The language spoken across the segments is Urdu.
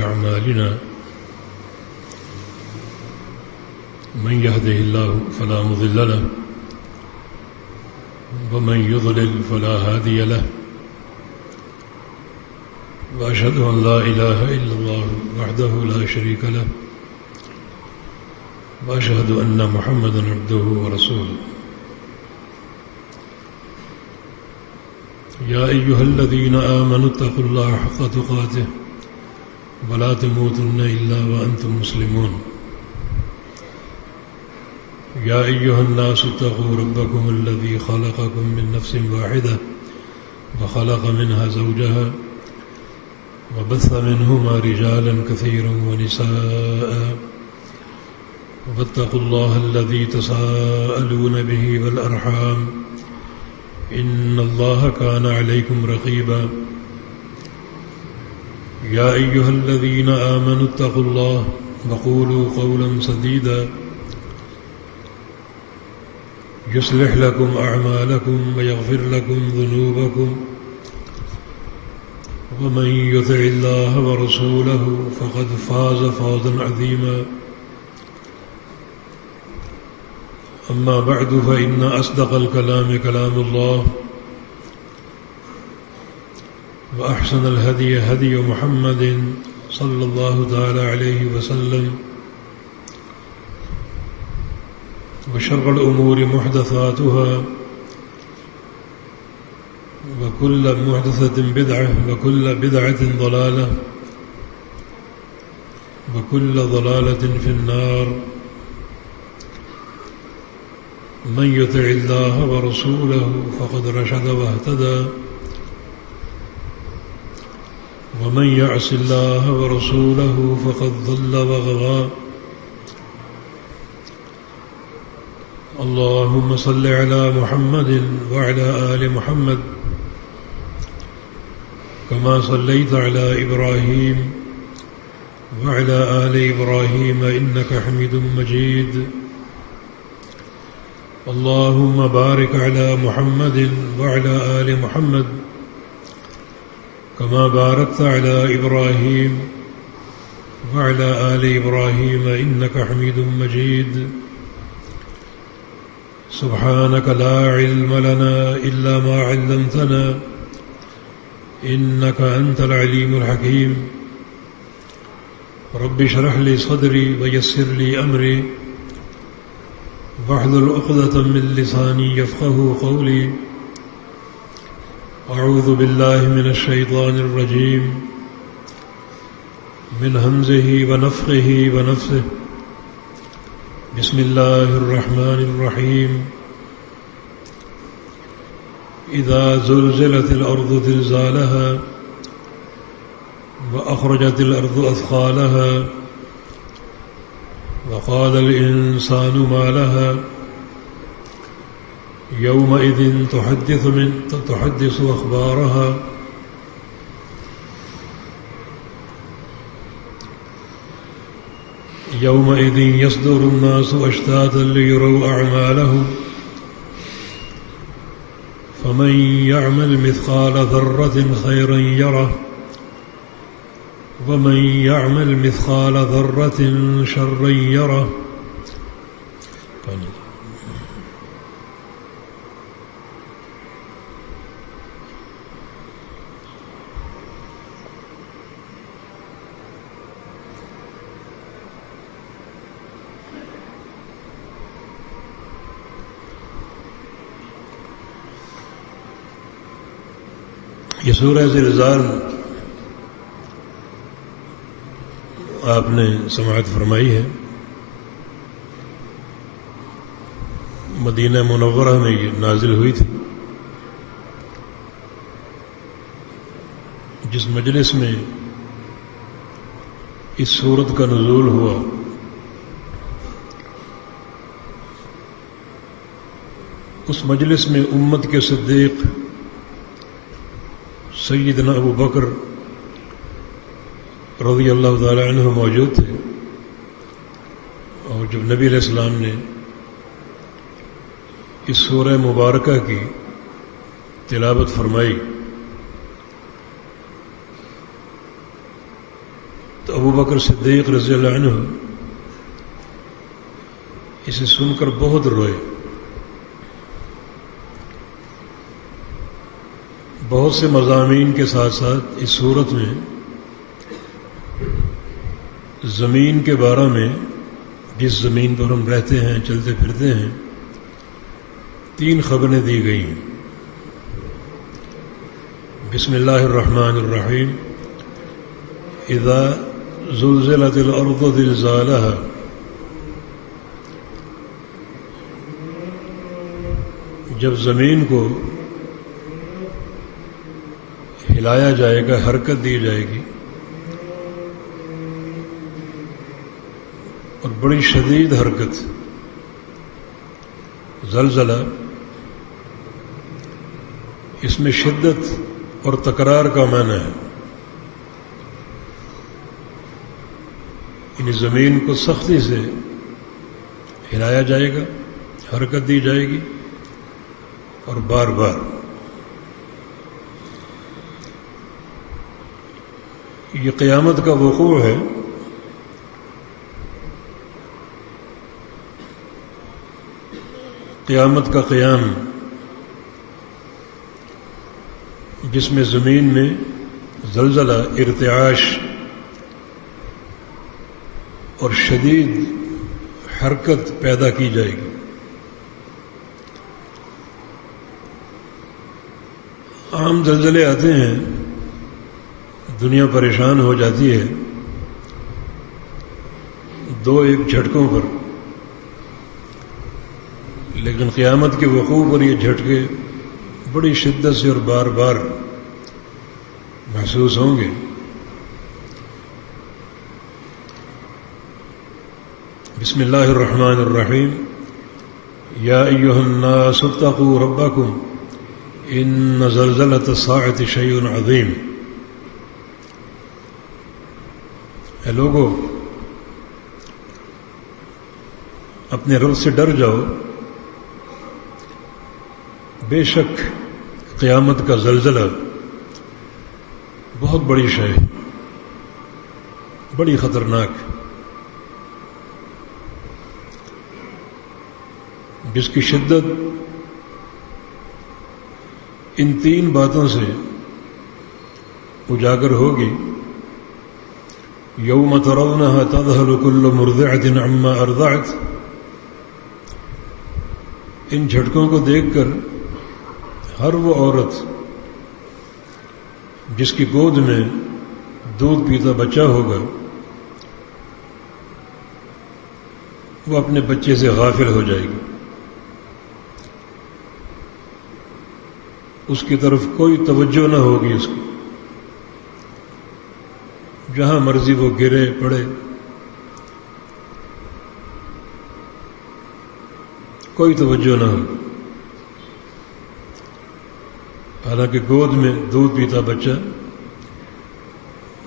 أعمالنا من يهده الله فلا مضل له ومن يضلل فلا هادي له وأشهد أن لا إله إلا الله وحده لا شريك له وأشهد أن محمدا عبده ورسوله يا أيها الذين آمنوا اتقوا الله حق تقاته ولا تموتن إلا وأنتم مسلمون يا أيها الناس اتقوا ربكم الذي خلقكم من نفس واحدة وخلق منها زوجها وبث منهما رجالا كثيرا ونساء واتقوا الله الذي تساءلون به والأرحام إن الله كان عليكم رقيبا يا أيها الذين آمنوا اتقوا الله وقولوا قولا سديدا يصلح لكم أعمالكم ويغفر لكم ذنوبكم ومن يطع الله ورسوله فقد فاز فوزا عظيما أما بعد فإن أصدق الكلام كلام الله وأحسن الهدي هدي محمد صلى الله تعالى عليه وسلم وشر الأمور محدثاتها وكل محدثة بدعة وكل بدعة ضلالة وكل ضلالة في النار من يطع الله ورسوله فقد رشد واهتدى ومن يعص الله ورسوله فقد ضل وغوى اللهم صل على محمد وعلى آل محمد كما صليت على إبراهيم وعلى آل إبراهيم إنك حميد مجيد اللهم بارك على محمد وعلى آل محمد كما باركت على إبراهيم وعلى آل إبراهيم إنك حميد مجيد سبحانك لا علم لنا إلا ما علمتنا إنك أنت العليم الحكيم رب اشرح لي صدري ويسر لي أمري واحلل عقدة من لساني يفقه قولي أعوذ بالله من الشيطان الرجيم من همزه ونفخه ونفثه بسم الله الرحمن الرحيم إذا زلزلت الأرض زلزالها وأخرجت الأرض أثقالها وقال الإنسان ما لها يومئذ تحدث أخبارها يومئذ يصدر الناس أشتاتا ليروا أعمالهم فمن يعمل مثقال ذرة خيرا يره ومن يعمل مثقال ذرة شرا يره یہ سورہ زلزال آپ نے سماعت فرمائی ہے، مدینہ منورہ میں یہ نازل ہوئی تھی۔ جس مجلس میں اس سورت کا نزول ہوا اس مجلس میں امت کے صدیق سیدنا ابو بکر رضی اللہ تعالی عنہ موجود تھے، اور جب نبی علیہ السلام نے اس سورہ مبارکہ کی تلاوت فرمائی تو ابو بکر صدیق رضی اللہ عنہ اسے سن کر بہت روئے. بہت سے مضامین کے ساتھ ساتھ اس صورت میں زمین کے بارے میں، جس زمین پر ہم رہتے ہیں، چلتے پھرتے ہیں، 3 خبریں دی گئی ہیں. بسم اللہ الرحمن الرحیم. اذا زلزلت الارض زلزالها، جب زمین کو ہلایا جائے گا، حرکت دی جائے گی، اور بڑی شدید حرکت. زلزلہ اس میں شدت اور تکرار کا معنی ہے، یعنی زمین کو سختی سے ہلایا جائے گا، حرکت دی جائے گی، اور بار بار. یہ قیامت کا وقوع ہے. قیامت کا قیام، جس میں زمین میں زلزلہ، ارتعاش اور شدید حرکت پیدا کی جائے گی. عام زلزلے آتے ہیں، دنیا پریشان ہو جاتی ہے 2-1 جھٹکوں پر، لیکن قیامت کے وقوع پر یہ جھٹکے بڑی شدت سے اور بار بار محسوس ہوں گے. بسم اللہ الرحمن الرحیم. یا ایھا الناس اتقوا ربکم ان زلزلۃ الساعۃ شیء عظیم. اے لوگو، اپنے رب سے ڈر جاؤ، بے شک قیامت کا زلزلہ بہت بڑی شے ہے، بڑی خطرناک، جس کی شدت ان 3 باتوں سے اجاگر ہوگی. یوم ترونها تذهل كل مرضعة عما ارضعت. ان جھٹکوں کو دیکھ کر ہر وہ عورت جس کی گود میں دودھ پیتا بچہ ہوگا، وہ اپنے بچے سے غافل ہو جائے گی. اس کی طرف کوئی توجہ نہ ہوگی. اس کی جہاں مرضی وہ گرے پڑے، کوئی توجہ نہ ہوگی. حالانکہ گود میں دودھ پیتا بچہ،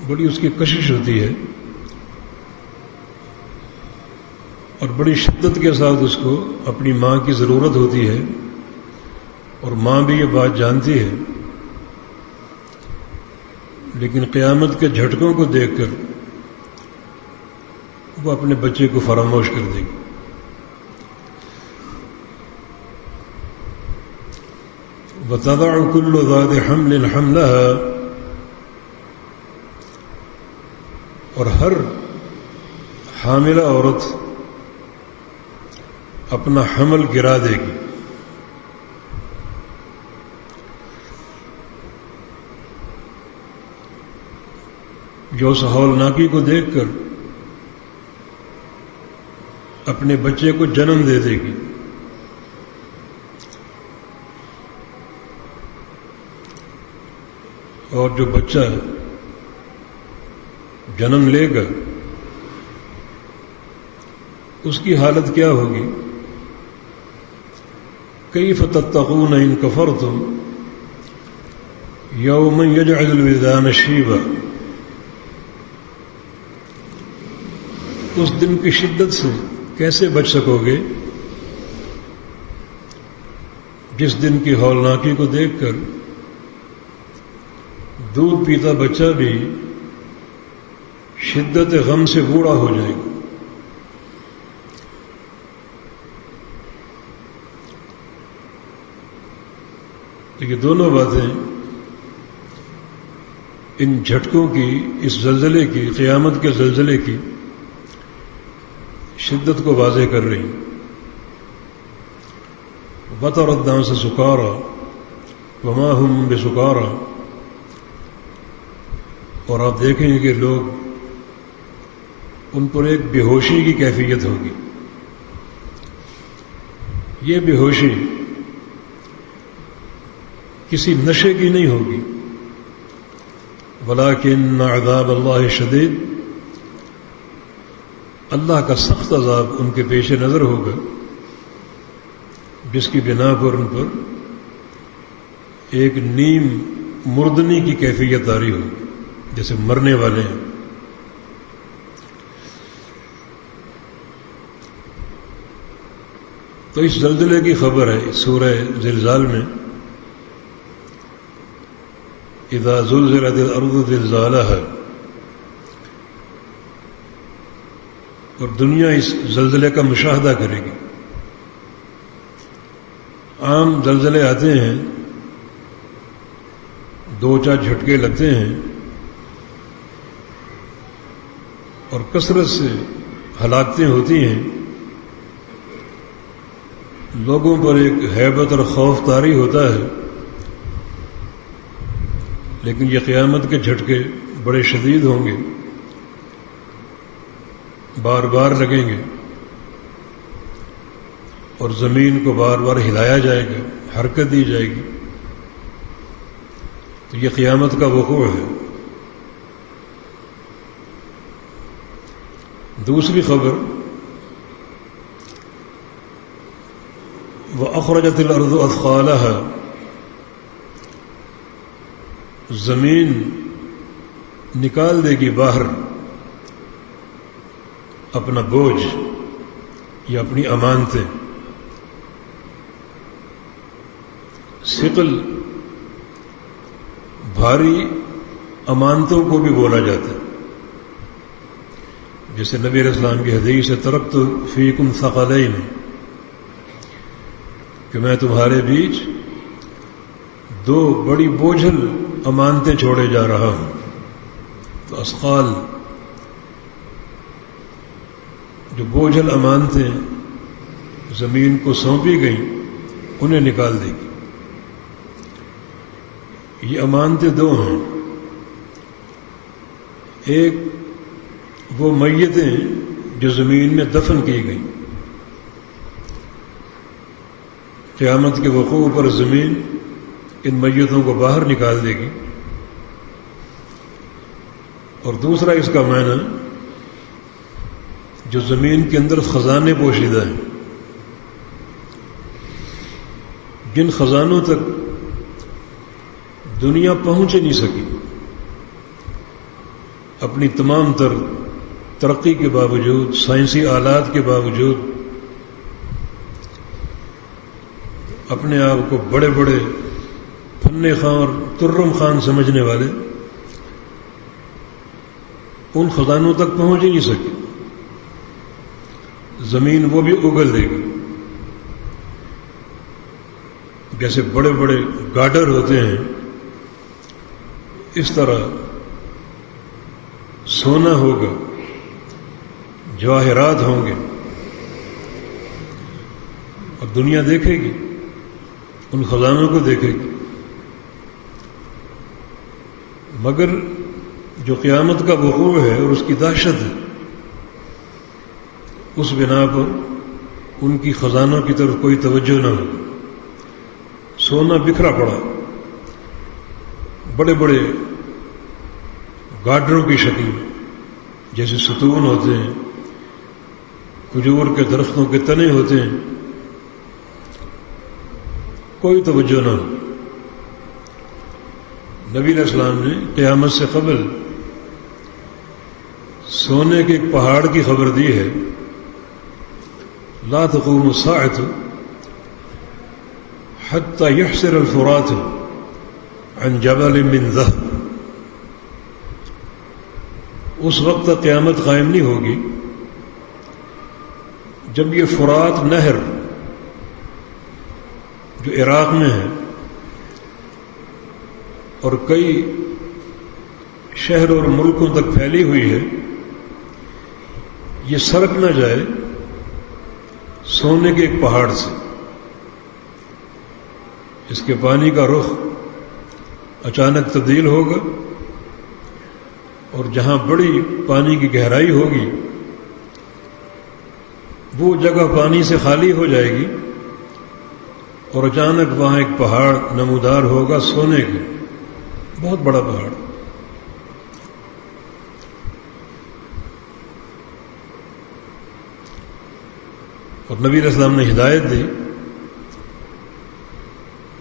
بڑی اس کی کشش ہوتی ہے، اور بڑی شدت کے ساتھ اس کو اپنی ماں کی ضرورت ہوتی ہے، اور ماں بھی یہ بات جانتی ہے. لیکن قیامت کے جھٹکوں کو دیکھ کر وہ اپنے بچے کو فراموش کر دے گی. وَتَضَعُ كُلُّ ذَاتِ حَمْلٍ حَمْلَهَا. اور ہر حاملہ عورت اپنا حمل گرا دے گی. جو اس ہولناکی کو دیکھ کر اپنے بچے کو جنم دے دے گی. اور جو بچہ جنم لے گا، اس کی حالت کیا ہوگی؟ کیف تتقون ان کفرتم یوما یجعل الولدان شیبا. اس دن کی شدت سے کیسے بچ سکو گے جس دن کی ہولناکی کو دیکھ کر دودھ پیتا بچہ بھی شدت غم سے بوڑھا ہو جائے گا۔ تو یہ دونوں باتیں ان جھٹکوں کی، اس زلزلے کی، قیامت کے زلزلے کی شدت کو واضح کر رہی ہیں۔ وَتَرَى النَّاسَ سُكَارَىٰ وَمَا هُم بِسُكَارَىٰ، اور آپ دیکھیں گے کہ لوگ، ان پر ایک بے ہوشی کی کیفیت ہوگی۔ یہ بے ہوشی کسی نشے کی نہیں ہوگی، وَلَٰكِنَّ عَذَابَ اللَّهِ شَدِيدٌ، اللہ کا سخت عذاب ان کے پیش نظر ہوگا، جس کی بنا پر ان پر ایک نیم مردنی کی کیفیت طاری ہوگی، جیسے مرنے والے ہیں۔ تو اس زلزلے کی خبر ہے سورہ زلزال میں، اذا زلزلت الارض زلزالها، اور دنیا اس زلزلے کا مشاہدہ کرے گی۔ عام زلزلے آتے ہیں، دو چار جھٹکے لگتے ہیں اور کثرت سے ہلاکتیں ہوتی ہیں، لوگوں پر ایک ہیبت اور خوف طاری ہوتا ہے، لیکن یہ قیامت کے جھٹکے بڑے شدید ہوں گے، بار بار لگیں گے، اور زمین کو بار بار ہلایا جائے گا، حرکت دی جائے گی۔ تو یہ قیامت کا وقوع ہے۔ دوسری خبر، وَأَخْرَجَتِ الْأَرْضُ أَثْقَالَهَا، زمین نکال دے گی باہر اپنا بوجھ یا اپنی امانتیں۔ ثقل بھاری امانتوں کو بھی بولا جاتا ہے، جیسے نبی علیہ السلام کی حدیث ہے، ترکت فیکم ثقلین، کہ میں تمہارے بیچ دو بڑی بوجھل امانتیں چھوڑے جا رہا ہوں۔ تو اثقال، جو بوجھل امانتیں زمین کو سونپی گئیں، انہیں نکال دے گی۔ یہ امانتیں دو ہیں، ایک وہ میتیں جو زمین میں دفن کی گئیں، قیامت کے وقوع پر زمین ان میتوں کو باہر نکال دے گی، اور دوسرا اس کا معنی جو زمین کے اندر خزانے پوشیدہ ہیں، جن خزانوں تک دنیا پہنچ نہیں سکی، اپنی تمام تر ترقی کے باوجود، سائنسی آلات کے باوجود، اپنے آپ کو بڑے بڑے فن خان اور ترم خان سمجھنے والے ان خزانوں تک پہنچ ہی نہیں سکے۔ زمین وہ بھی اگل دے گی، جیسے بڑے بڑے گارڈر ہوتے ہیں، اس طرح سونا ہوگا، جواہرات ہوں گے، اور دنیا دیکھے گی، ان خزانوں کو دیکھے گی۔ مگر جو قیامت کا وقوع ہے اور اس کی دہشت ہے، اس بنا پر ان کی خزانوں کی طرف کوئی توجہ نہ ہو، سونا بکھرا پڑا، بڑے بڑے گارڈروں کی شکل، جیسے ستون ہوتے ہیں، کھجور کے درختوں کے تنے ہوتے ہیں، کوئی توجہ نہ ہو۔ نبی علیہ السلام نے قیامت سے قبل سونے کے ایک پہاڑ کی خبر دی ہے، لا تقوم الساعة حتى يحسر الفرات عن جبل من ذهب، اس وقت تک قیامت قائم نہیں ہوگی جب یہ فرات نہر جو عراق میں ہے اور کئی شہر اور ملکوں تک پھیلی ہوئی ہے، یہ سرک نہ جائے سونے کے ایک پہاڑ سے۔ اس کے پانی کا رخ اچانک تبدیل ہوگا، اور جہاں بڑی پانی کی گہرائی ہوگی وہ جگہ پانی سے خالی ہو جائے گی، اور اچانک وہاں ایک پہاڑ نمودار ہوگا سونے کے، بہت بڑا پہاڑ۔ اور نبی علیہ السلام نے ہدایت دی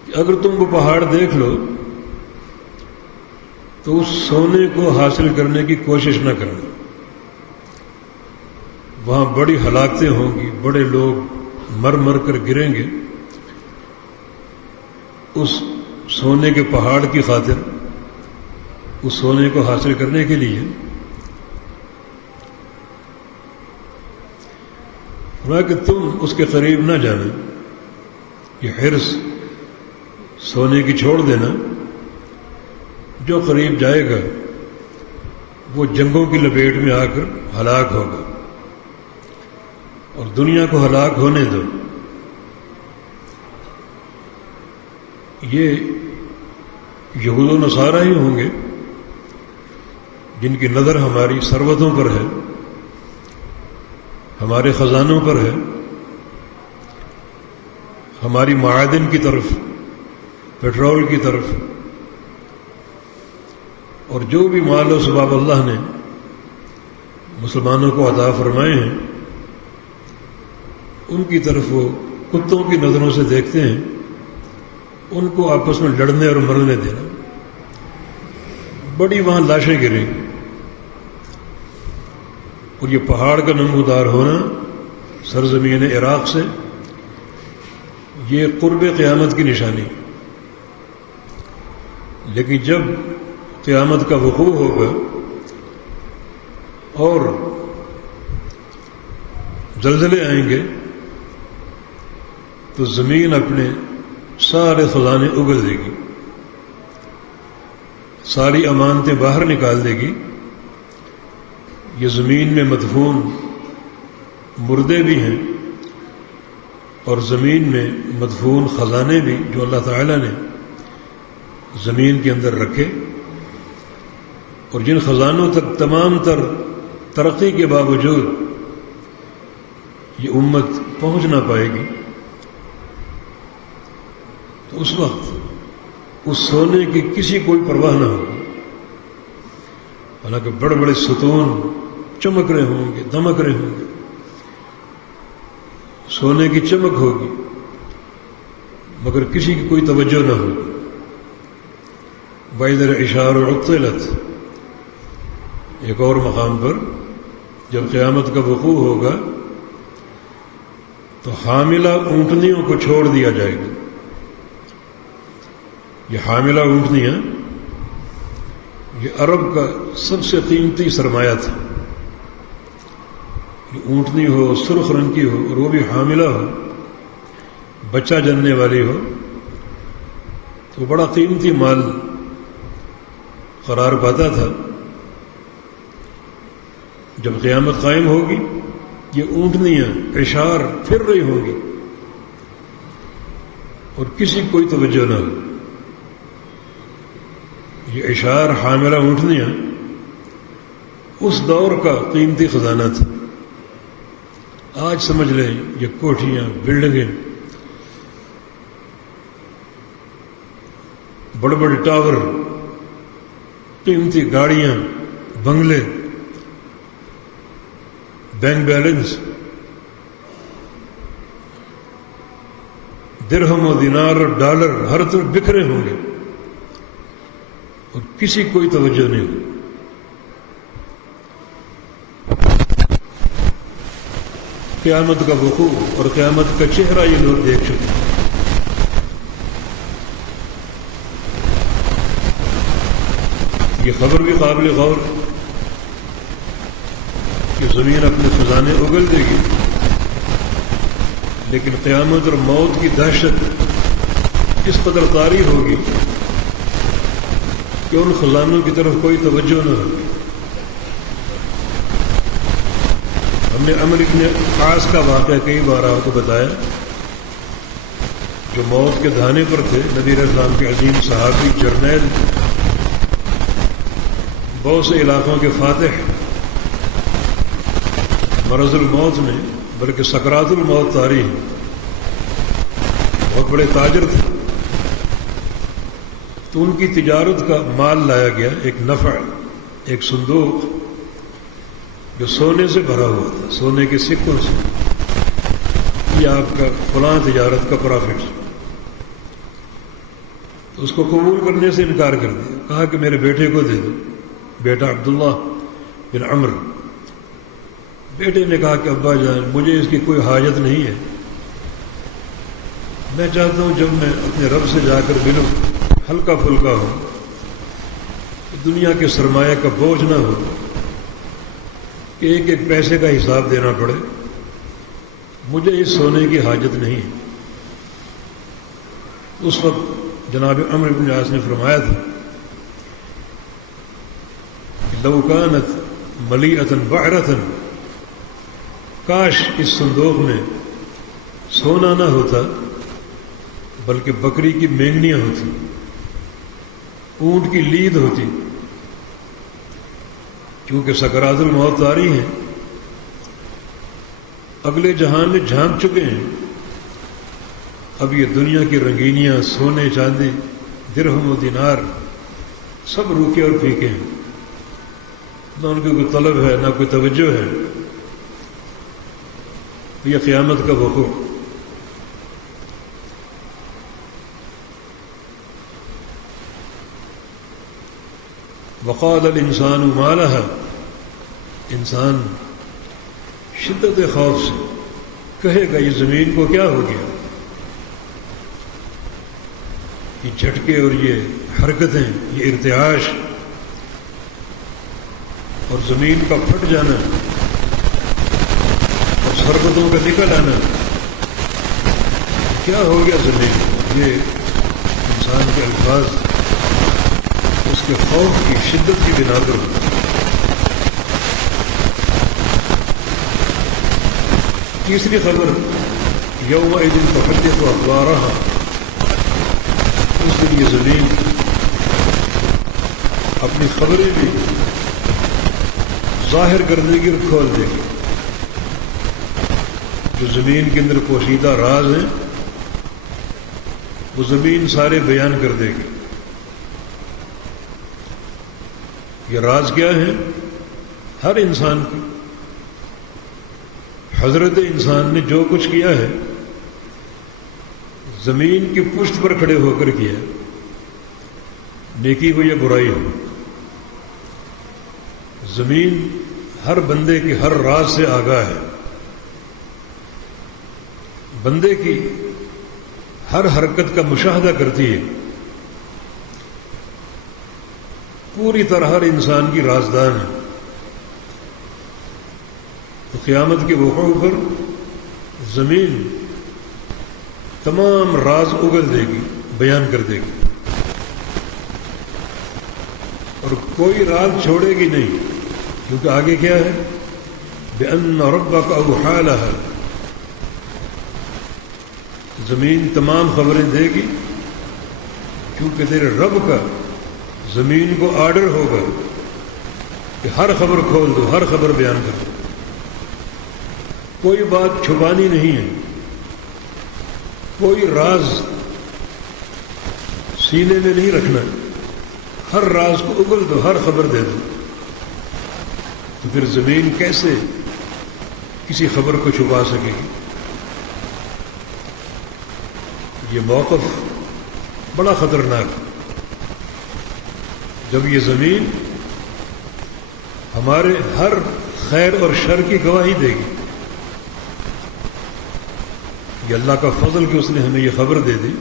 کہ اگر تم وہ پہاڑ دیکھ لو تو اس سونے کو حاصل کرنے کی کوشش نہ کرنا، وہاں بڑی ہلاکتیں ہوں گی، بڑے لوگ مر مر کر گریں گے اس سونے کے پہاڑ کی خاطر، اس سونے کو حاصل کرنے کے لیے۔ کہ تم اس کے قریب نہ جانا، یہ حرص سونے کی چھوڑ دینا، جو قریب جائے گا وہ جنگوں کی لپیٹ میں آ کر ہلاک ہوگا، اور دنیا کو ہلاک ہونے دو۔ یہ یہود و نصارہ ہی ہوں گے جن کی نظر ہماری ثروتوں پر ہے، ہمارے خزانوں پر ہے، ہماری معادن کی طرف، پیٹرول کی طرف، اور جو بھی مال و اسباب اللہ نے مسلمانوں کو عطا فرمائے ہیں ان کی طرف وہ کتوں کی نظروں سے دیکھتے ہیں، ان کو آپس میں لڑنے اور مرنے دینا۔ بڑی وہاں لاشیں گریں، اور یہ پہاڑ کا نمودار ہونا سرزمین عراق سے، یہ قرب قیامت کی نشانی۔ لیکن جب قیامت کا وقوع ہوگا اور زلزلے آئیں گے تو زمین اپنے سارے خزانے اگل دے گی، ساری امانتیں باہر نکال دے گی۔ یہ زمین میں مدفون مردے بھی ہیں اور زمین میں مدفون خزانے بھی جو اللہ تعالیٰ نے زمین کے اندر رکھے، اور جن خزانوں تک تمام تر ترقی کے باوجود یہ امت پہنچ نہ پائے گی، تو اس وقت اس سونے کی کسی کوئی پرواہ نہ ہوگی۔ حالانکہ بڑے بڑے ستون چمک رہے ہوں گے، دمک رہے ہوں گے، سونے کی چمک ہوگی، مگر کسی کی کوئی توجہ نہ ہوگی۔ وَإِذَا الْعِشَارُ عُطِّلَتْ، ایک اور مقام پر جب قیامت کا وقوع ہوگا تو حاملہ اونٹنیوں کو چھوڑ دیا جائے گا۔ یہ حاملہ اونٹنیاں یہ عرب کا سب سے قیمتی سرمایہ تھا۔ یہ اونٹنی ہو، سرخ رنگ کی ہو، اور وہ بھی حاملہ ہو، بچہ جننے والی ہو، تو بڑا قیمتی مال قرار پاتا تھا۔ جب قیامت قائم ہوگی یہ اونٹنیاں عشار پھر رہی ہوں گی اور کسی کوئی توجہ نہ ہو۔ یہ عشار حاملہ اونٹنیاں اس دور کا قیمتی خزانہ تھا۔ آج سمجھ لیں یہ کوٹھیاں، بلڈنگیں، بڑے بڑے ٹاور، قیمتی گاڑیاں، بنگلے، بینک بیلنس، درہم و دینار اور ڈالر ہر طرف بکھرے ہوں گے اور کسی کوئی توجہ نہیں ہوگی۔ قیامت کا وقوع اور قیامت کا چہرہ یہ لوگ دیکھ چکے ہیں۔ یہ خبر بھی قابل غور کہ زمین اپنے خزانے اگل دے گی، لیکن قیامت اور موت کی دہشت اس قدر طاری ہوگی کہ ان خزانوں کی طرف کوئی توجہ نہ ہوگی۔ ہم نے عمرو بن عاص کا واقعہ کئی بار آپ کو بتایا، جو موت کے دھانے پر تھے، نبی علیہ السلام کے عظیم صحابی، جرنیل، بہت سے علاقوں کے فاتح، مرض الموت میں بلکہ سکرات الموت طاری ہیں، بہت بڑے تاجر تھے۔ تو ان کی تجارت کا مال لایا گیا، ایک نفع، ایک صندوق جو سونے سے بھرا ہوا تھا، سونے کے سکوں سے، یہ آپ کا فلاں تجارت کا پرافٹ۔ تو اس کو قبول کرنے سے انکار کر دیا، کہا کہ میرے بیٹے کو دے دو، بیٹا عبداللہ بن عمرو۔ بیٹے نے کہا کہ ابا جان، مجھے اس کی کوئی حاجت نہیں ہے، میں چاہتا ہوں جب میں اپنے رب سے جا کر ملوں ہلکا پھلکا ہو، دنیا کے سرمایہ کا بوجھ نہ ہو کہ ایک ایک پیسے کا حساب دینا پڑے، مجھے اس سونے کی حاجت نہیں ہے۔ اس وقت جناب عمرو بن عاص نے فرمایا تھا کہ لو کانت ملیئۃ بعرۃ، کاش اس صندوق میں سونا نہ ہوتا بلکہ بکری کی مینگنیاں ہوتی، اونٹ کی لید ہوتی، کیونکہ سکرات الموت طاری ہیں، اگلے جہان میں جھانک چکے ہیں، اب یہ دنیا کی رنگینیاں، سونے چاندی، درہم و دینار سب روکے اور پھیکے ہیں، نہ ان کی کوئی طلب ہے نہ کوئی توجہ ہے۔ یہ قیامت کا وقوع۔ وقال الانسان ما لها، انسان شدت خوف سے کہے گا یہ زمین کو کیا ہو گیا، یہ جھٹکے اور یہ حرکتیں، یہ ارتعاش اور زمین کا پھٹ جانا اور سربتوں کا نکل آنا، کیا ہو گیا زمین۔ یہ انسان کے الفاظ اس کے خوف کی شدت کی بنا پر ہوتا ہے۔ تیسری خبر، یومئذ تحدث اخبارها، اس دن یہ زمین اپنی خبریں بھی ظاہر کر دے گی اور کھول دے گی۔ جو زمین کے اندر پوشیدہ راز ہیں وہ زمین سارے بیان کر دے گی۔ یہ راز کیا ہے؟ ہر انسان کی، حضرت انسان نے جو کچھ کیا ہے زمین کی پشت پر کھڑے ہو کر کیا، نیکی ہو یا برائی ہو، زمین ہر بندے کی ہر راز سے آگاہ ہے، بندے کی ہر حرکت کا مشاہدہ کرتی ہے، پوری طرح ہر انسان کی رازدان ہے۔ تو قیامت کے وقوع پر زمین تمام راز اگل دے گی، بیان کر دے گی، اور کوئی راز چھوڑے گی نہیں، کیونکہ آگے کیا ہے؟ بِأَنَّ رَبَّكَ أَوْحَىٰ لَهَا، زمین تمام خبریں دے گی کیونکہ تیرے رب کا زمین کو آرڈر ہوگا کہ ہر خبر کھول دو، ہر خبر بیان کر دو، کوئی بات چھپانی نہیں ہے، کوئی راز سینے میں نہیں رکھنا، ہر راز کو اگل دو، ہر خبر دے دو۔ تو پھر زمین کیسے کسی خبر کو چھپا سکے گی؟ یہ موقف بڑا خطرناک، جب یہ زمین ہمارے ہر خیر اور شر کی گواہی دے گی۔ یہ اللہ کا فضل کہ اس نے ہمیں یہ خبر دے دی۔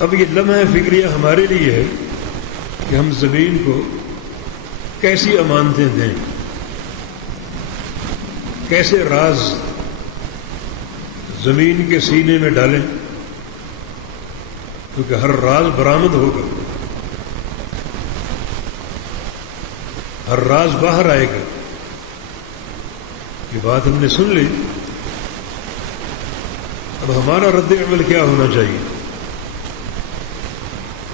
اب یہ لمحہ فکریہ ہمارے لیے ہے کہ ہم زمین کو کیسی امانتیں دیں، کیسے راز زمین کے سینے میں ڈالیں، کیونکہ ہر راز برآمد ہوگا، ہر راز باہر آئے گا۔ یہ بات ہم نے سن لی، اب ہمارا رد عمل کیا ہونا چاہیے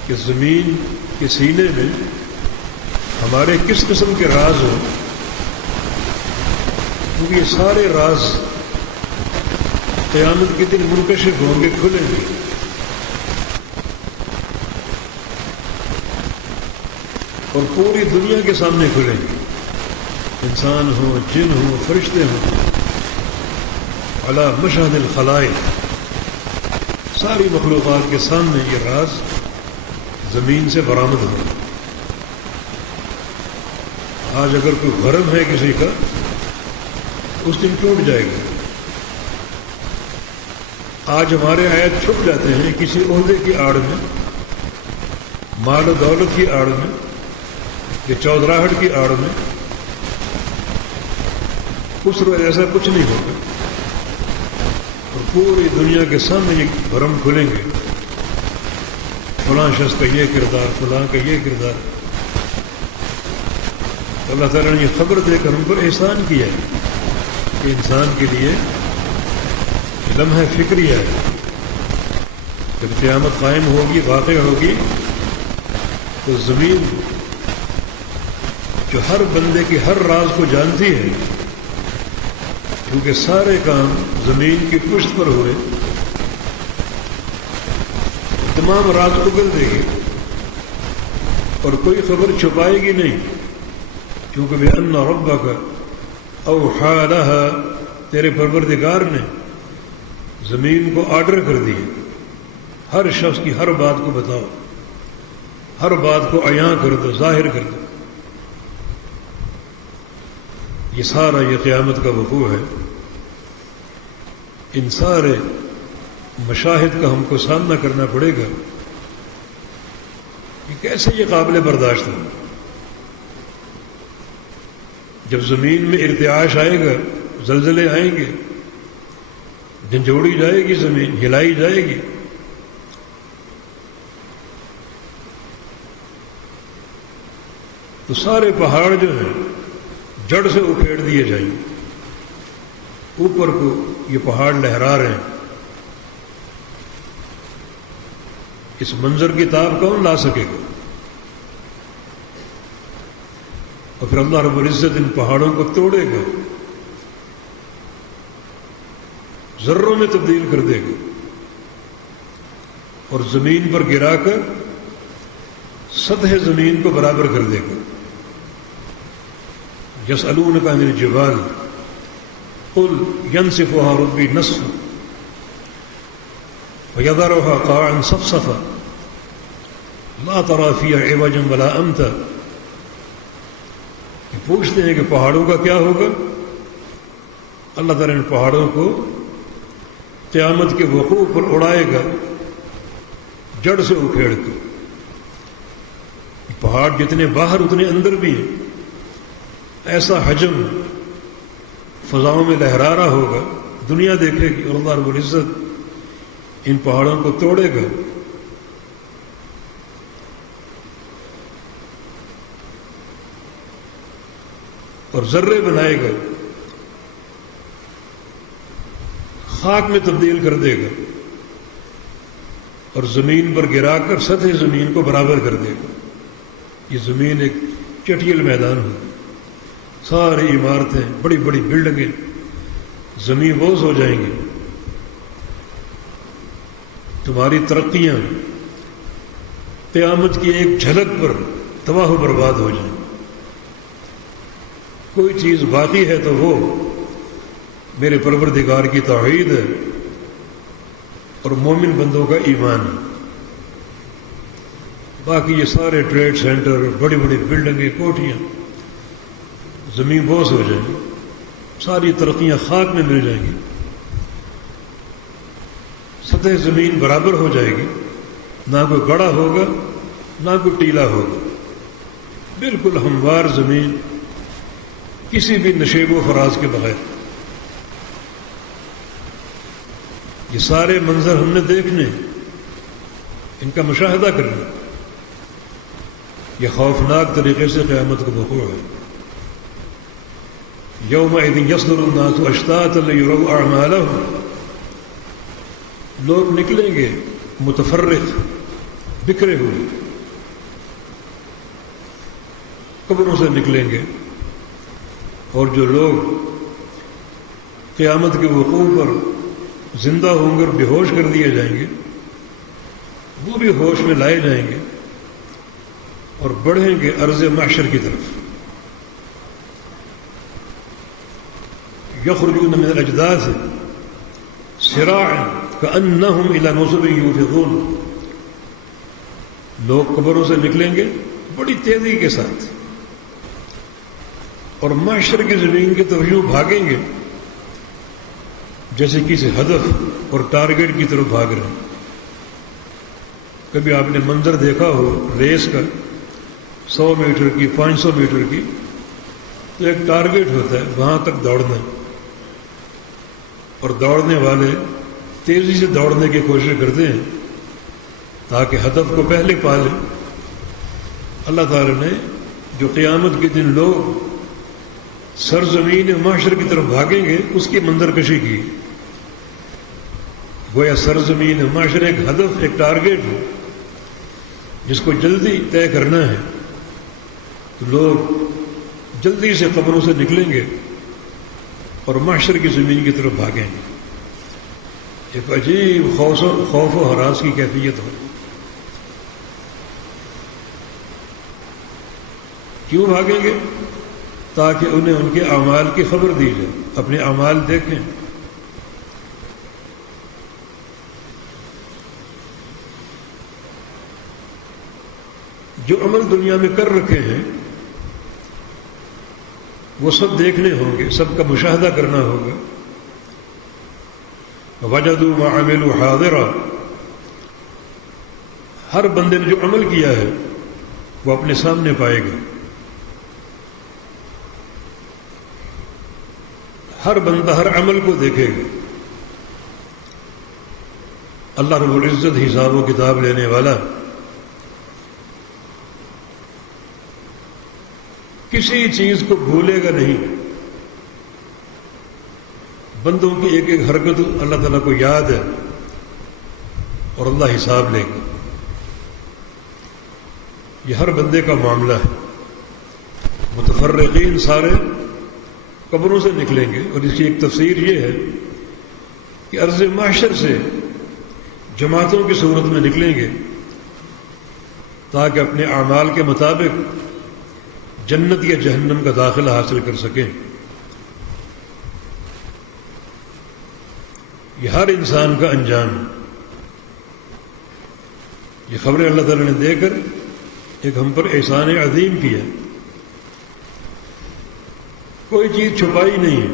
کہ زمین کے سینے میں ہمارے کس قسم کے راز ہوں، کیونکہ یہ سارے راز قیامت کے دن منکشف ہوں گے، کھلیں گے۔ اور پوری دنیا کے سامنے کھلیں گے، انسان ہوں، جن ہوں، فرشتے ہوں، علی مشہد الخلائق، ساری مخلوقات کے سامنے یہ راز زمین سے برآمد ہو۔ آج اگر کوئی بھرم ہے کسی کا، اس دن ٹوٹ جائے گا۔ آج ہمارے آیت چھپ جاتے ہیں کسی عہدے کی آڑ میں، مال و دولت کی آڑ میں، یا چودراہٹ کی آڑ میں۔ اس روز ایسا کچھ نہیں ہوگا، اور پوری دنیا کے سامنے یہ بھرم کھلیں گے، فلاں شخص کا یہ کردار، فلاں کا یہ کردار۔ اللہ تعالیٰ نے یہ خبر دے کر ہم پر احسان کیا ہے کہ انسان کے لیے لمحہ فکری ہے، جب قیامت قائم ہوگی، واقع ہوگی، تو زمین جو ہر بندے کی ہر راز کو جانتی ہے، کیونکہ سارے کام زمین کی پشت پر ہوئے، تمام راز اگل دے گی اور کوئی خبر چھپائے گی نہیں، کیونکہ بِأَنَّ رَبَّكَ أَوْحَىٰ لَهَا، تیرے پروردگار نے زمین کو آرڈر کر دی، ہر شخص کی ہر بات کو بتاؤ، ہر بات کو عیاں کر دو، ظاہر کر دو۔ یہ سارا یہ قیامت کا وقوع ہے، ان سارے مشاہد کا ہم کو سامنا کرنا پڑے گا۔ یہ کیسے یہ قابل برداشت ہے؟ جب زمین میں ارتعاش آئے گا، زلزلے آئیں گے، جھنجھوڑی جائے گی، زمین ہلائی جائے گی، تو سارے پہاڑ جو ہیں جڑ سے اکھیڑ دیے جائیں گے۔ اوپر کو یہ پہاڑ لہرا رہے ہیں، اس منظر کی تاب کون لا سکے گا؟ اور پھر اللہ رب العزت ان پہاڑوں کو توڑے گا، ذروں میں تبدیل کر دے گا، اور زمین پر گرا کر سطح زمین کو برابر کر دے گا۔ یسألونک عن الجبال قل ینسفها ربی نسفا ویذرها قاعا صفصفا لا تری فیہا عوجا ولا امتا۔ یہ پوچھتے ہیں کہ پہاڑوں کا کیا ہوگا؟ اللہ تعالیٰ نے پہاڑوں کو قیامت کے وقوع پر اڑائے گا، جڑ سے اکھیڑ کر۔ پہاڑ جتنے باہر اتنے اندر بھی ہیں، ایسا حجم فضاؤں میں لہرا رہا ہوگا، دنیا دیکھے گی، اور اللہ رب العزت ان پہاڑوں کو توڑے گا۔ اور ذرے بنائے گا، خاک میں تبدیل کر دے گا، اور زمین پر گرا کر سطح زمین کو برابر کر دے گا۔ یہ زمین ایک چٹیل میدان ہوگی، ساری عمارتیں، بڑی بڑی بلڈنگیں زمین بوس ہو جائیں گی، تمہاری ترقیاں قیامت کی ایک جھلک پر تباہ و برباد ہو جائیں۔ کوئی چیز باقی ہے تو وہ میرے پروردگار کی توحید ہے اور مومن بندوں کا ایمان ہے۔ باقی یہ سارے ٹریڈ سینٹر، بڑی بڑی بلڈنگیں، کوٹھیاں زمین بوس ہو جائیں گی، ساری ترقیاں خاک میں مل جائیں گی، سطح زمین برابر ہو جائے گی، نہ کوئی گڑھا ہوگا، نہ کوئی ٹیلا ہوگا، بالکل ہموار زمین، کسی بھی نشیب و فراز کے بغیر. یہ سارے منظر ہم نے دیکھنے، ان کا مشاہدہ کرنا. یہ خوفناک طریقے سے قیامت کا وقوع ہے. یومئذ یصدر الناس اشتاتا لیروا اعمالهم، لوگ نکلیں گے متفرق، بکھرے ہوئے، قبروں سے نکلیں گے. اور جو لوگ قیامت کے وقوع پر زندہ ہوں گے اور بے ہوش کر دیے جائیں گے، وہ بھی ہوش میں لائے جائیں گے اور بڑھیں گے عرض محشر کی طرف. یخرجون من الاجداث سراعا کأنہم الی نصب یوفضون، لوگ قبروں سے نکلیں گے بڑی تیزی کے ساتھ اور محشر کی زمین کی طرف یوں بھاگیں گے جیسے کسی ہدف اور ٹارگیٹ کی طرف بھاگ رہے ہیں. کبھی آپ نے منظر دیکھا ہو ریس کا، 100 میٹر کی، 500 میٹر کی، تو ایک ٹارگیٹ ہوتا ہے، وہاں تک دوڑنا ہے، اور دوڑنے والے تیزی سے دوڑنے کی کوشش کرتے ہیں تاکہ ہدف کو پہلے پا لیں. اللہ تعالیٰ نے جو قیامت کے دن لوگ سرزمین محشر کی طرف بھاگیں گے اس کی منظر کشی کی. گویا سرزمین محشر ایک ہدف، ایک ٹارگیٹ ہے جس کو جلدی طے کرنا ہے. تو لوگ جلدی سے قبروں سے نکلیں گے اور محشر کی زمین کی طرف بھاگیں گے. ایک عجیب خوف و ہراس کی کیفیت ہو. کیوں بھاگیں گے؟ تاکہ انہیں ان کے اعمال کی خبر دی جائے، اپنے اعمال دیکھیں. جو عمل دنیا میں کر رکھے ہیں وہ سب دیکھنے ہوں گے، سب کا مشاہدہ کرنا ہوگا. وجدوا ما عملوا حاضرا، ہر بندے نے جو عمل کیا ہے وہ اپنے سامنے پائے گا. ہر بندہ ہر عمل کو دیکھے گا. اللہ رب العزت حساب و کتاب لینے والا کسی چیز کو بھولے گا نہیں. بندوں کی ایک ایک حرکت اللہ تعالیٰ کو یاد ہے اور اللہ حساب لے گا. یہ ہر بندے کا معاملہ ہے. متفرقین سارے قبروں سے نکلیں گے، اور اس کی ایک تفسیر یہ ہے کہ عرض محشر سے جماعتوں کی صورت میں نکلیں گے تاکہ اپنے اعمال کے مطابق جنت یا جہنم کا داخلہ حاصل کر سکیں. یہ ہر انسان کا انجام. یہ خبریں اللہ تعالیٰ نے دے کر ایک ہم پر احسان عظیم کیا. کوئی چیز چھپائی نہیں ہے.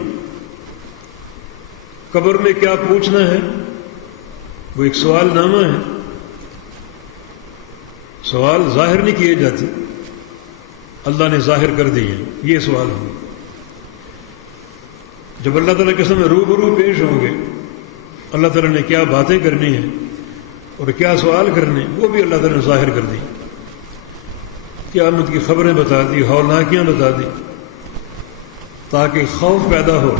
قبر میں کیا پوچھنا ہے وہ ایک سوال نامہ ہے. سوال ظاہر نہیں کیے جاتے، اللہ نے ظاہر کر دیے. یہ سوال ہوں. جب اللہ تعالیٰ کے سامنے روبرو پیش ہوں گے، اللہ تعالیٰ نے کیا باتیں کرنی ہیں اور کیا سوال کرنے، وہ بھی اللہ تعالیٰ نے ظاہر کر دی. قیامت کی خبریں بتا دی، ہولناکیاں بتا دی، تاکہ خوف پیدا ہو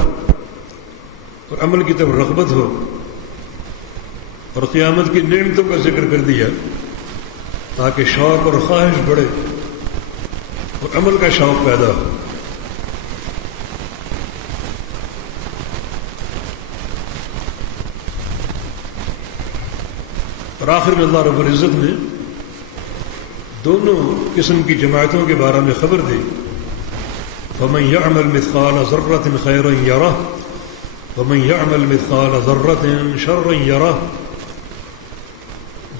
اور عمل کی طرف رغبت ہو. اور قیامت کی نعمتوں کا ذکر کر دیا تاکہ شوق اور خواہش بڑھے اور عمل کا شوق پیدا ہو. اور آخر میں اللہ رب العزت نے دونوں قسم کی جماعتوں کے بارے میں خبر دی. فَمَنْ يَعْمَلْ مِثْقَالَ ذَرَّةٍ خَيْرًا يَرَهُ وَمَنْ يَعْمَلْ مِثْقَالَ ذَرَّةٍ شَرًّا يَرَهُ.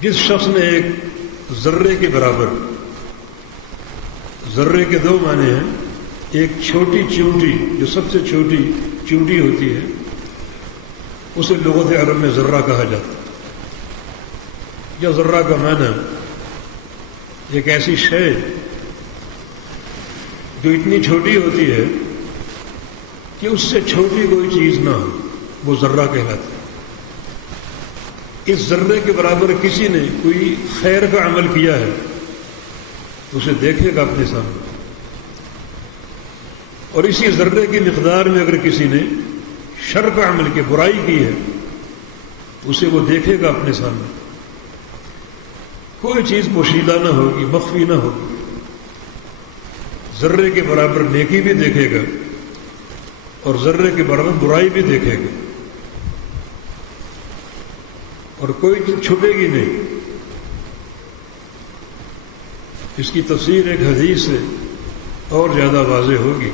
جس شخص نے ایک ذرے کے برابر، ذرے کے دو معنی ہیں. ایک چھوٹی چیونٹی، جو سب سے چھوٹی چیونٹی ہوتی ہے، اسے لغت عرب میں ذرہ کہا جاتا ہے. یا ذرہ کا معنی ایک ایسی شے جو اتنی چھوٹی ہوتی ہے کہ اس سے چھوٹی کوئی چیز نہ ہو، وہ ذرہ کہلاتا ہے۔ اس ذرے کے برابر کسی نے کوئی خیر کا عمل کیا ہے تو اسے دیکھے گا اپنے سامنے، اور اسی ذرے کی مقدار میں اگر کسی نے شر کا عمل کی، برائی کی ہے، اسے وہ دیکھے گا اپنے سامنے۔ کوئی چیز پوشیدہ نہ ہوگی، مخفی نہ ہوگی۔ ذرے کے برابر نیکی بھی دیکھے گا اور ذرے کے برابر برائی بھی دیکھے گا، اور کوئی چیز چھپے گی نہیں۔ اس کی تفسیر ایک حدیث سے اور زیادہ واضح ہوگی۔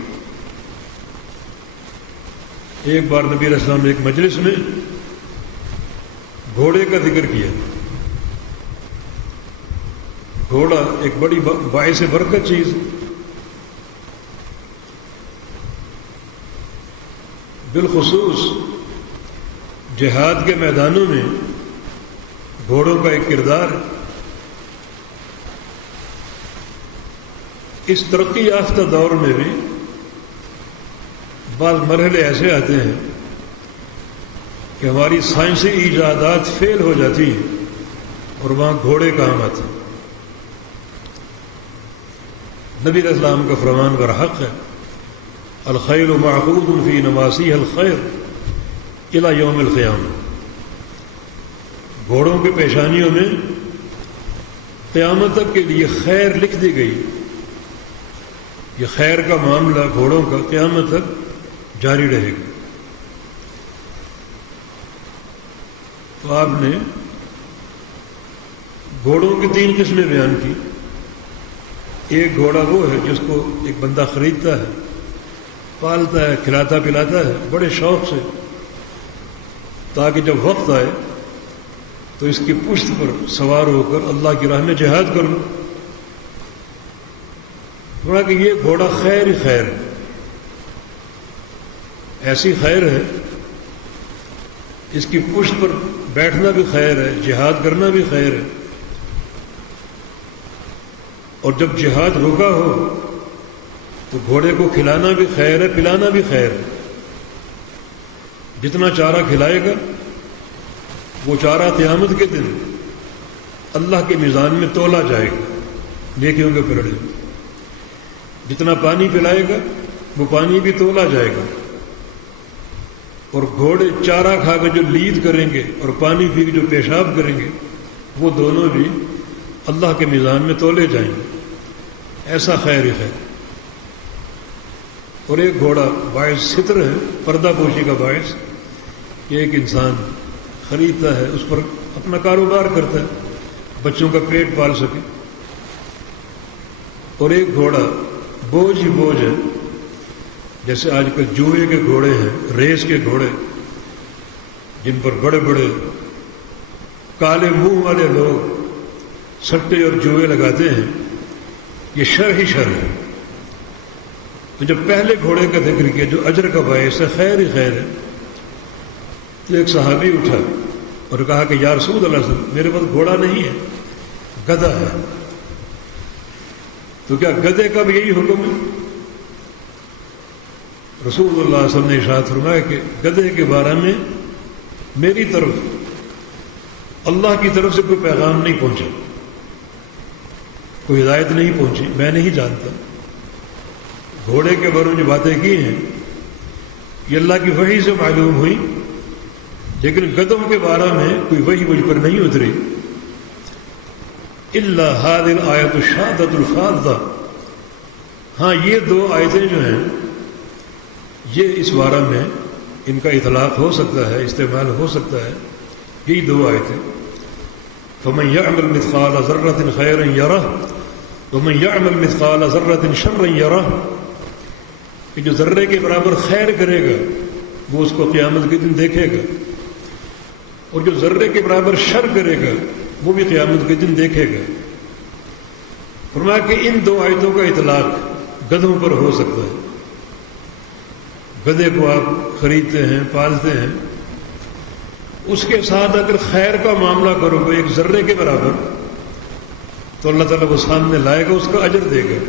ایک بار نبی علیہ السلام نے ایک مجلس میں گھوڑے کا ذکر کیا۔ گھوڑا ایک بڑی باعث برکت چیز، بالخصوص جہاد کے میدانوں میں گھوڑوں کا ایک کردار۔ اس ترقی یافتہ دور میں بھی بعض مرحلے ایسے آتے ہیں کہ ہماری سائنسی ایجادات فیل ہو جاتی ہیں اور وہاں گھوڑے کام آتے ہیں۔ نبی علیہ السلام کا فرمان برحق ہے، الخیل معقود فی نواسیہ الخیر الی یوم القیامہ۔ گھوڑوں کے پیشانیوں میں قیامت تک کے لیے خیر لکھ دی گئی۔ یہ خیر کا معاملہ گھوڑوں کا قیامت تک جاری رہے گا۔ تو آپ نے گھوڑوں کی 3 قسمیں بیان کی۔ ایک گھوڑا وہ ہے جس کو ایک بندہ خریدتا ہے، پالتا ہے، کھلاتا پلاتا ہے بڑے شوق سے، تاکہ جب وقت آئے تو اس کی پشت پر سوار ہو کر اللہ کی راہ میں جہاد کروں۔ تھوڑا کہ یہ گھوڑا خیر ہی خیر ہے، ایسی خیر ہے، اس کی پشت پر بیٹھنا بھی خیر ہے، جہاد کرنا بھی خیر ہے، اور جب جہاد رکا ہو تو گھوڑے کو کھلانا بھی خیر ہے، پلانا بھی خیر ہے۔ جتنا چارہ کھلائے گا وہ چارہ قیامت کے دن اللہ کے میزان میں تولا جائے گا نیکیوں کے پلڑے میں۔ جتنا پانی پلائے گا وہ پانی بھی تولا جائے گا، اور گھوڑے چارہ کھا کے جو لید کریں گے اور پانی پی کے جو پیشاب کریں گے وہ دونوں بھی اللہ کے میزان میں تولے جائیں گے۔ ایسا خیر ہی خیر۔ اور ایک گھوڑا باعث ستر ہے، پردہ پوشی کا باعث، کہ ایک انسان خریدتا ہے، اس پر اپنا کاروبار کرتا ہے، بچوں کا پیٹ پال سکے۔ اور ایک گھوڑا بوجھ ہی بوجھ ہے، جیسے آج کل جوئے کے گھوڑے ہیں، ریس کے گھوڑے، جن پر بڑے بڑے کالے منہ والے لوگ سٹے اور جوئے لگاتے ہیں، یہ شر ہی شر ہے۔ تو جب پہلے گھوڑے کا ذکر کیا جو اجر کا باعث ہے، خیر ہی خیر ہے، تو ایک صحابی اٹھا اور کہا کہ یا رسول اللہ صلی اللہ علیہ وسلم، میرے پاس گھوڑا نہیں ہے، گدھا ہے، تو کیا گدھے کا بھی یہی حکم ہے؟ رسول اللہ صلی اللہ علیہ وسلم نے ارشاد فرمایا کہ گدھے کے بارے میں میری طرف اللہ کی طرف سے کوئی پیغام نہیں پہنچا، کوئی ہدایت نہیں پہنچی، میں نہیں جانتا۔ گھوڑے کے بارے میں جو باتیں کی ہیں یہ اللہ کی وحی سے معلوم ہوئی، لیکن گدھوں کے بارے میں کوئی وحی مجھ پر نہیں اتری۔ الا هذه الآیۃ الشاذۃ الفاذہ، ہاں یہ 2 آیتیں جو ہیں یہ اس بارے میں ان کا اطلاق ہو سکتا ہے، استعمال ہو سکتا ہے، یہی 2 آیتیں۔ فمن يعمل مثقال ذرة خيرا يره ومن يعمل مثقال ذرة شرا يره، کہ جو ذرے کے برابر خیر کرے گا وہ اس کو قیامت کے دن دیکھے گا، اور جو ذرے کے برابر شر کرے گا وہ بھی قیامت کے دن دیکھے گا۔ فرمایا کہ ان 2 آیتوں کا اطلاق گدھوں پر ہو سکتا ہے۔ گدھے کو آپ خریدتے ہیں، پالتے ہیں، اس کے ساتھ اگر خیر کا معاملہ کرو گے ایک ذرے کے برابر، تو اللہ تعالیٰ وہ سامنے لائے گا، اس کا اجر دے گا۔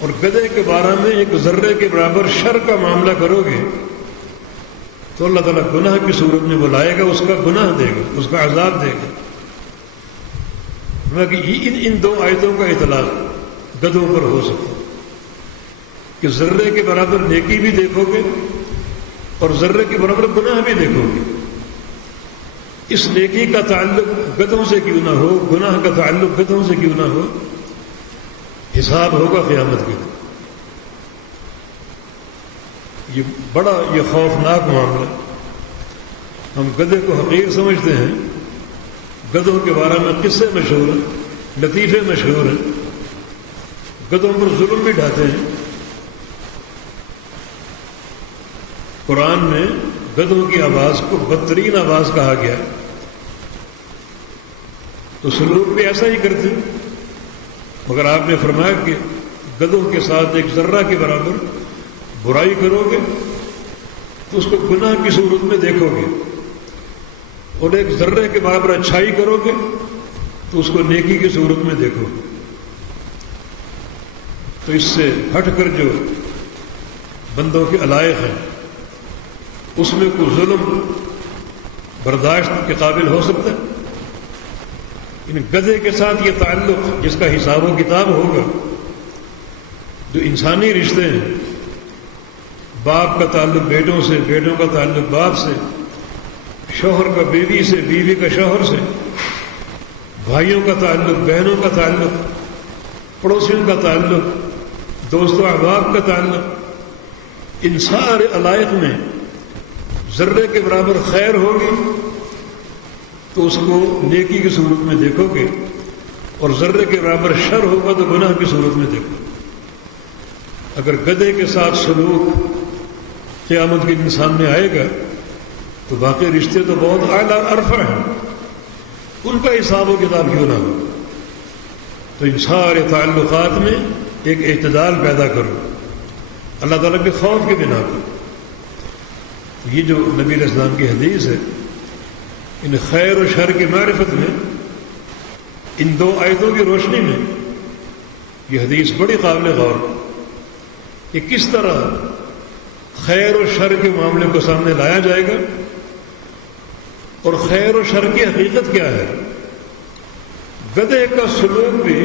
اور گدھے کے بارے میں ایک ذرے کے برابر شر کا معاملہ کرو گے تو اللہ تعالیٰ گناہ کی صورت میں بلائے گا، اس کا گناہ دے گا، اس کا عذاب دے گا۔ کہ ان دو آیتوں کا اطلاق گدھوں پر ہو سکتا ہے کہ ذرے کے برابر نیکی بھی دیکھو گے اور ذرے کے برابر گناہ بھی دیکھو گے۔ اس نیکی کا تعلق گدھوں سے کیوں نہ ہو، گناہ کا تعلق گدھوں سے کیوں نہ ہو، حساب ہوگا قیامت کے دن۔ یہ خوفناک معاملہ۔ ہم گدھے کو حقیر سمجھتے ہیں، گدھوں کے بارے میں قصے مشہور ہیں، لطیفے مشہور ہیں، گدھوں پر ظلم بھی ڈھاتے ہیں۔ قرآن میں گدھوں کی آواز کو بدترین آواز کہا گیا، تو سلوک بھی ایسا ہی کرتے ہیں، مگر آپ نے فرمایا کہ گدھوں کے ساتھ ایک ذرہ کے برابر برائی کرو گے تو اس کو گناہ کی صورت میں دیکھو گے، اور ایک ذرے کے برابر اچھائی کرو گے تو اس کو نیکی کی صورت میں دیکھو گے۔ تو اس سے ہٹ کر جو بندوں کے علائق ہیں اس میں کوئی ظلم برداشت کے قابل ہو سکتا ہے؟ ان گدھے کے ساتھ یہ تعلق جس کا حساب و کتاب ہوگا، جو انسانی رشتے ہیں، باپ کا تعلق بیٹوں سے، بیٹوں کا تعلق باپ سے، شوہر کا بیوی سے، بیوی کا شوہر سے، بھائیوں کا تعلق، بہنوں کا تعلق، پڑوسیوں کا تعلق، دوست و احباب کا تعلق، ان سارے علائق میں ذرے کے برابر خیر ہوگی تو اس کو نیکی کی صورت میں دیکھو گے، اور ذرے کے برابر شر ہوگا تو گناہ کی صورت میں دیکھو گے۔ اگر گدھے کے ساتھ سلوک قیامت کے دن سامنے آئے گا تو باقی رشتے تو بہت اعلیٰ عرفہ ہیں، ان کا حساب و کتاب کیوں نہ ہو؟ تو ان سارے تعلقات میں ایک اعتدال پیدا کرو، اللہ تعالیٰ کے خوف کی بنا پر۔ یہ جو نبی علیہ السلام کی حدیث ہے، ان خیر و شر کی معرفت میں، ان دو آیتوں کی روشنی میں یہ حدیث بڑی قابل غور ہے کہ کس طرح خیر و شر کے معاملے کو سامنے لایا جائے گا، اور خیر و شر کی حقیقت کیا ہے۔ گدھے کا سلوک بھی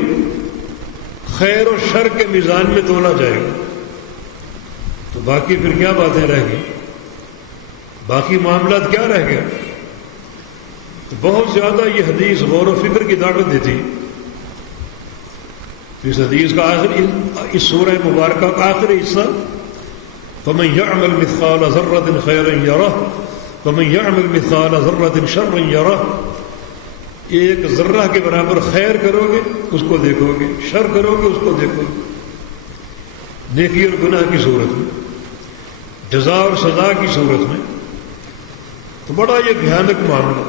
خیر و شر کے میزان میں تولا جائے گا، تو باقی پھر کیا باتیں رہ گئی، باقی معاملات کیا رہ گئے؟ تو بہت زیادہ یہ حدیث غور و فکر کی دعوت دیتی۔ اس حدیث کا آخری، اس سورہ مبارکہ کا آخری حصہ، فَمَن يَعْمَلْ مِثْقَالَ ذَرَّةٍ خَيْرًا يَرَهُ وَمَن يَعْمَلْ مِثْقَالَ ذَرَّةٍ شَرًّا يَرَهُ۔ ایک ذرہ کے برابر خیر کرو گے اس کو دیکھو گے، شر کرو گے اس کو دیکھو گے، نیکی اور گناہ کی صورت میں، جزا اور سزا کی صورت میں۔ تو بڑا یہ بھیانک معاملہ،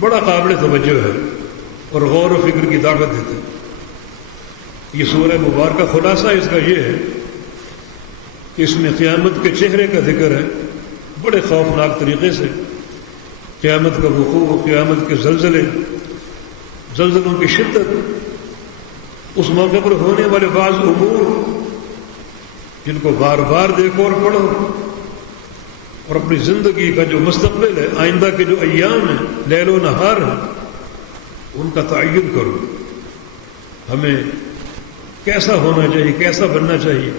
بڑا قابل توجہ ہے اور غور و فکر کی دعوت دیتے ہیں۔ یہ سورہ مبارکہ خلاصہ اس کا یہ ہے کہ اس میں قیامت کے چہرے کا ذکر ہے، بڑے خوفناک طریقے سے قیامت کا وقوع، قیامت کے زلزلے، زلزلوں کی شدت، اس موقع پر ہونے والے بعض امور جن کو بار بار دیکھو اور پڑھو، اور اپنی زندگی کا جو مستقبل ہے، آئندہ کے جو ایام ہیں، لیل و نہار ہیں، ان کا تعین کرو۔ ہمیں کیسا ہونا چاہیے، کیسا بننا چاہیے،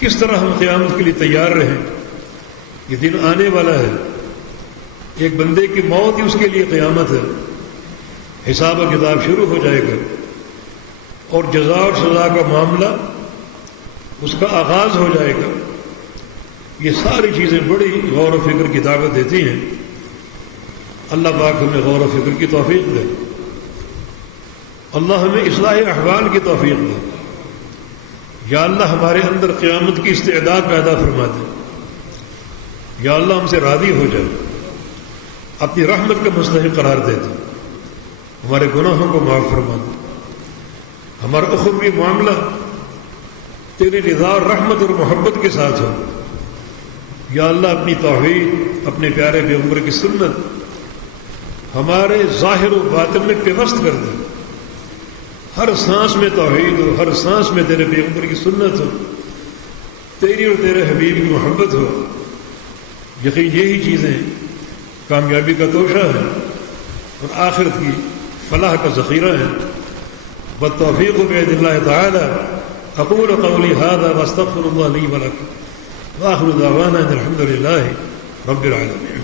کس طرح ہم قیامت کے لیے تیار رہیں۔ یہ دن آنے والا ہے، ایک بندے کی موت ہی اس کے لیے قیامت ہے، حساب و کتاب شروع ہو جائے گا، اور جزا اور سزا کا معاملہ اس کا آغاز ہو جائے گا۔ یہ ساری چیزیں بڑی غور و فکر کی دعوت دیتی ہیں۔ اللہ پاک ہمیں غور و فکر کی توفیق دے، اللہ ہمیں اصلاح احوال کی توفیق دے۔ یا اللہ ہمارے اندر قیامت کی استعداد پیدا فرما دے، یا اللہ ہم سے راضی ہو جائے، اپنی رحمت کا مستحق قرار دے دے، ہمارے گناہوں کو معاف فرما دے، ہمارا اخروی معاملہ تیری رضا اور رحمت اور محبت کے ساتھ ہو۔ یا اللہ اپنی توحید، اپنے پیارے پیغمبر کی سنت ہمارے ظاہر و باطن میں پیوست کر دے، ہر سانس میں توحید ہو، ہر سانس میں تیرے پیغمبر کی سنت ہو، تیری اور تیرے حبیب کی محبت ہو. یقین یہی چیزیں کامیابی کا توشہ ہے اور آخرت کی فلاح کا ذخیرہ ہے. والتوفیق بید اللہ تعالی. اقول قولی هذا واستغفر اللہ لی ولکم، وآخر دعوانا ان الحمد للہ رب العالمین.